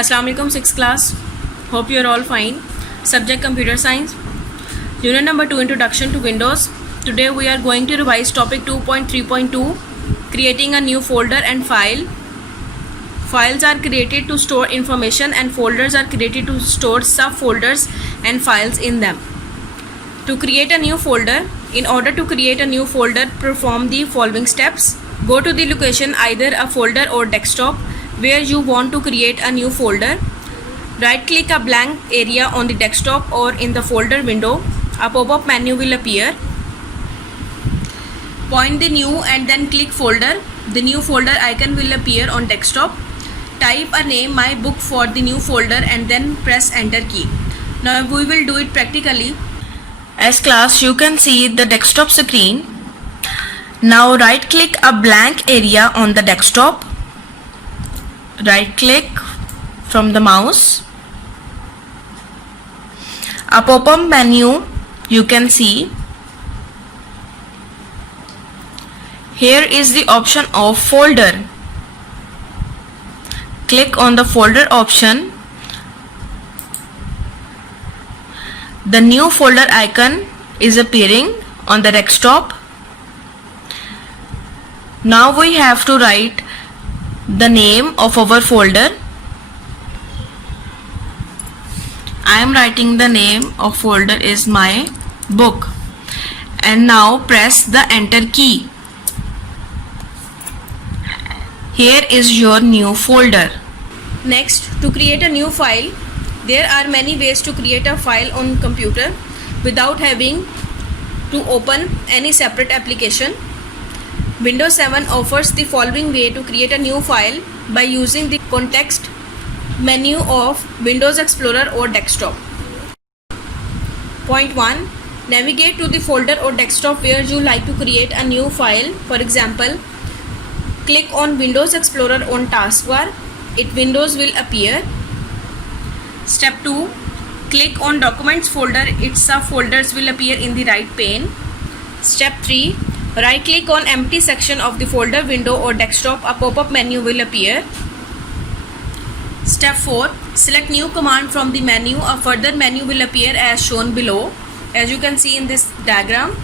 Assalamu alaikum, 6th class. Hope you are all fine. Subject Computer Science. Unit number 2, Introduction to Windows. Today we are going to revise topic 2.3.2, creating a new folder and file. Files are created to store information and folders are created to store subfolders and files in them. To create a new folder, in order to create a new folder, perform the following steps. Go to the location, either a folder or desktop, where you want to create a new folder. Right click a blank area on the desktop or in the folder window. A pop-up menu will appear. Point the new and then click folder. The new folder icon will appear on desktop. Type a name my book for the new folder and then press enter key. Now we will do it practically. As class, you can see the desktop screen. Now right click a blank area on the desktop. Right click from the mouse. A pop-up menu you can see. Here is the option of folder. Click on the folder option. The new folder icon is appearing on the desktop. Now we have to write the name of our folder. I am writing the name of folder is my book, and now press the enter key. Here is your new folder. Next, to create a new file, there are many ways to create a file on computer without having to open any separate application. Windows 7 offers the following way to create a new file by using the context menu of Windows Explorer or desktop. Point 1. Navigate to the folder or desktop where you like to create a new file. For example, click on Windows Explorer on taskbar. Windows will appear. Step 2. Click on Documents folder. Its subfolders will appear in the right pane. Step 3. Right click on empty section of the folder window or desktop. A pop-up menu will appear. Step 4. Select new command from the menu. A further menu will appear as shown below, as you can see in this diagram.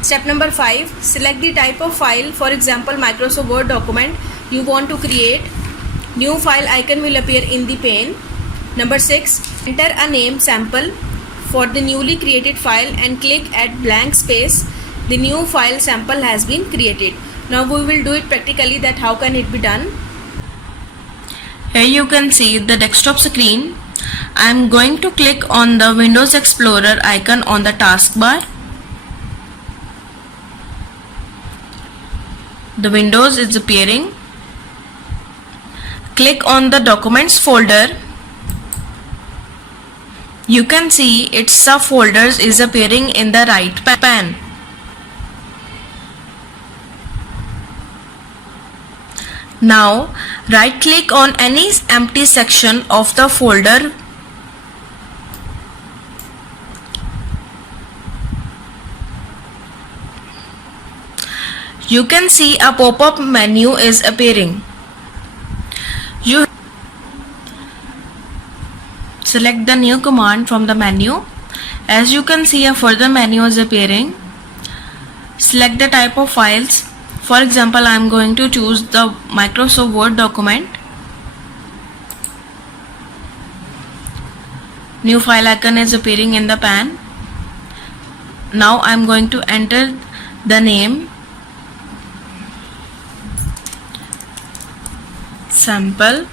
Step number 5. Select the type of file, for example Microsoft Word document you want to create. New file icon will appear in the pane. Number 6. Enter a name sample for the newly created file and click at blank space. The new file sample has been created. Now we will do it practically, that how can it be done. Here you can see the desktop screen. I am going to click on the Windows Explorer icon on the taskbar. The Windows is appearing. Click on the Documents folder. You can see its subfolders is appearing in the right pane. Now right click on any empty section of the folder. You can see a pop-up menu is appearing. You select the new command from the menu. As you can see, a further menu is appearing. Select the type of files. For example, I am going to choose the Microsoft Word document. New file icon is appearing in the pane. Now I am going to enter the name sample.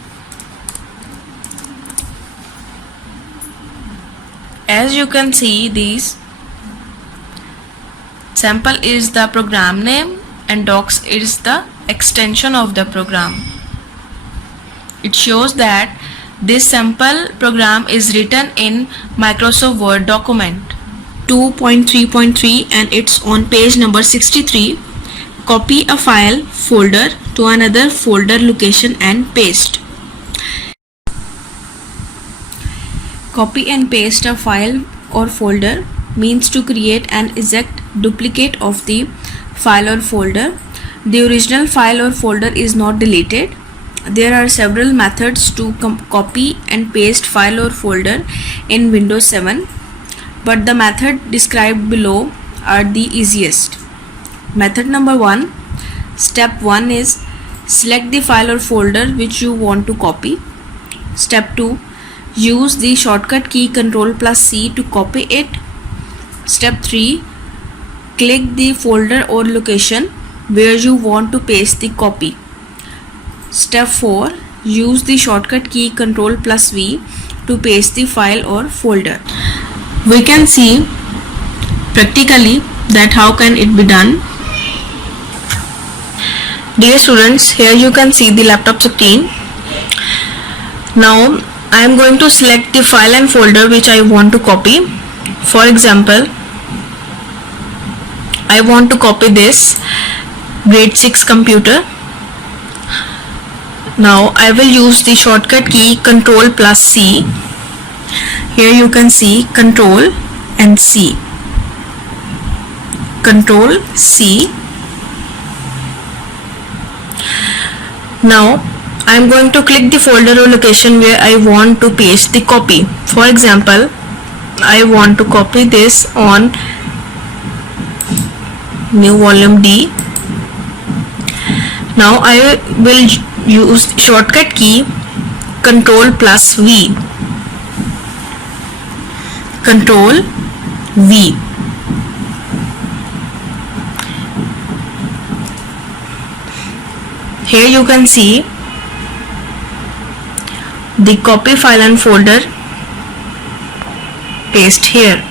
As you can see, this sample is the program name and docs is the extension of the program. It shows that this sample program is written in Microsoft Word document 2.3.3 and it's on page number 63. Copy a file folder to another folder location and paste. Copy and paste a file or folder means to create an exact duplicate of the file or folder. The original file or folder is not deleted. There are several methods to copy and paste file or folder in Windows 7, but the method described below are the easiest. Method number 1. Step 1 is select the file or folder which you want to copy. Step 2. Use the shortcut key Ctrl+C to copy it. Step 3. Click the folder or location where you want to paste the copy. Step 4. Use the shortcut key Ctrl+V to paste the file or folder. We can see practically that how can it be done. Dear students, here you can see the laptop screen. Now I am going to select the file and folder which I want to copy. For example, I want to copy this grade 6 computer. Now I will use the shortcut key Ctrl+C. Here you can see Ctrl and C. Ctrl C. Now I am going to click the folder or location where I want to paste the copy. For example, I want to copy this on new volume D. Now I will use shortcut key Ctrl+V. Ctrl V. Here you can see the copy file and folder paste here.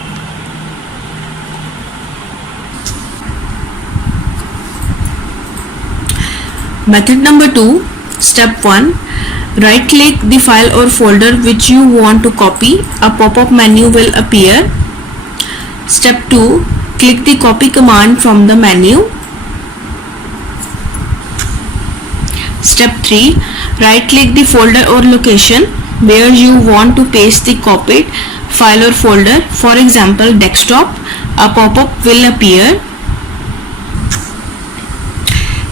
Method number 2. Step 1. Right click the file or folder which you want to copy. A pop-up menu will appear. Step 2. Click the copy command from the menu. Step 3. Right click the folder or location where you want to paste the copied file or folder. For example, desktop. A pop-up will appear.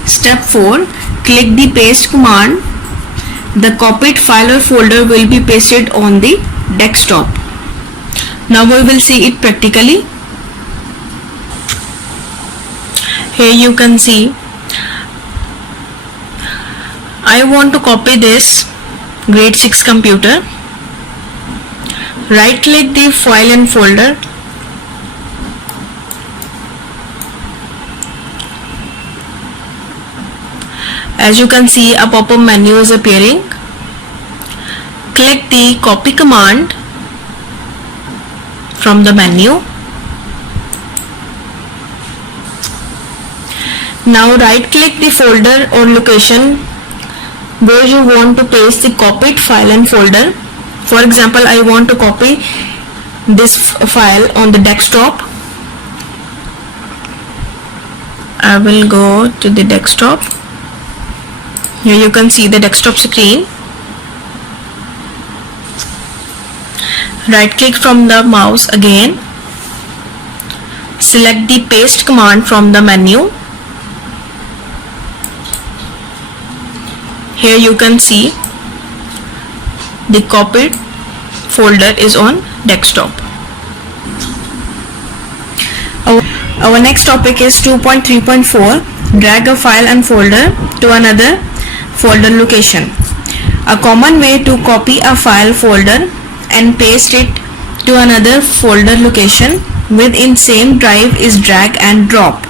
Step 4. Click the paste command. The copied file or folder will be pasted on the desktop. Now we will see it practically. Here you can see I want to copy this grade 6 computer. Right click the file and folder. As you can see, a pop-up menu is appearing. Click the copy command from the menu. Now right click the folder or location where you want to paste the copied file and folder. For example, I want to copy this file on the desktop. I will go to the desktop. Here you can see the desktop screen. Right click from the mouse again. Select the paste command from the menu. Here you can see the copied folder is on desktop. Our next topic is 2.3.4. Drag a file and folder to another folder location. A common way to copy a file folder and paste it to another folder location within same drive is drag and drop.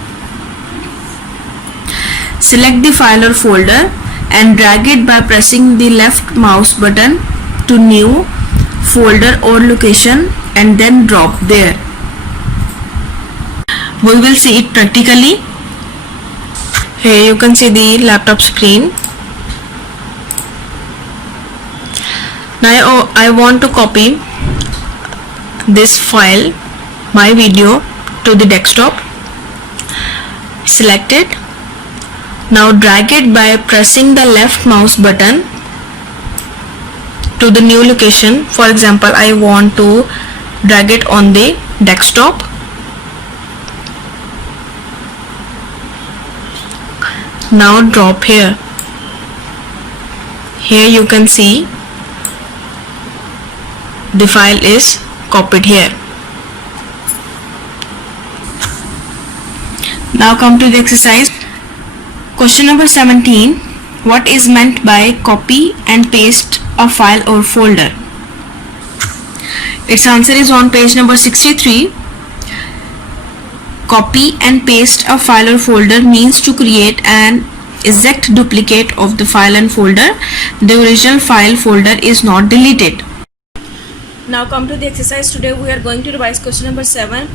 Select the file or folder and drag it by pressing the left mouse button to new folder or location and then drop there. We will see it practically. Here you can see the laptop screen. Now I want to copy this file, my video, to the desktop. Select it. Now drag it by pressing the left mouse button to the new location. For example, I want to drag it on the desktop. Now drop here. here you can see the file is copied here. Now come to the exercise. Question number 17. What is meant by copy and paste a file or folder? Its answer is on page number 63. Copy and paste a file or folder means to create an exact duplicate of the file and folder. The original file folder is not deleted. Now come to the exercise. Today we are going to revise question number 7.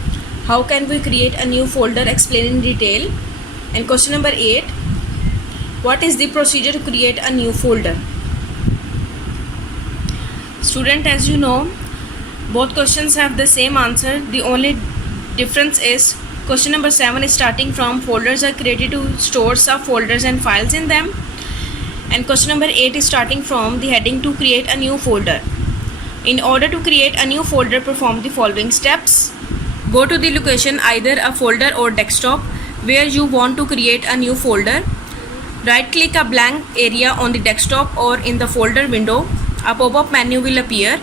How can we create a new folder? Explain in detail. And question number 8. What is the procedure to create a new folder? Student, as you know, both questions have the same answer. The only difference is question number 7 is starting from folders are created to store subfolders and files in them. And question number 8 is starting from the heading to create a new folder. In order to create a new folder, perform the following steps. Go to the location, either a folder or desktop, where you want to create a new folder. Right click a blank area on the desktop or in the folder window. A pop-up menu will appear.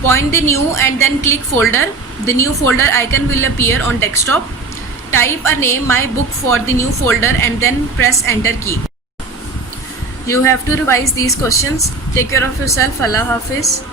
Point the new and then click folder. The new folder icon will appear on desktop. Type a name, my book, for the new folder and then press enter key. You have to revise these questions. Take care of yourself. Allah Hafiz.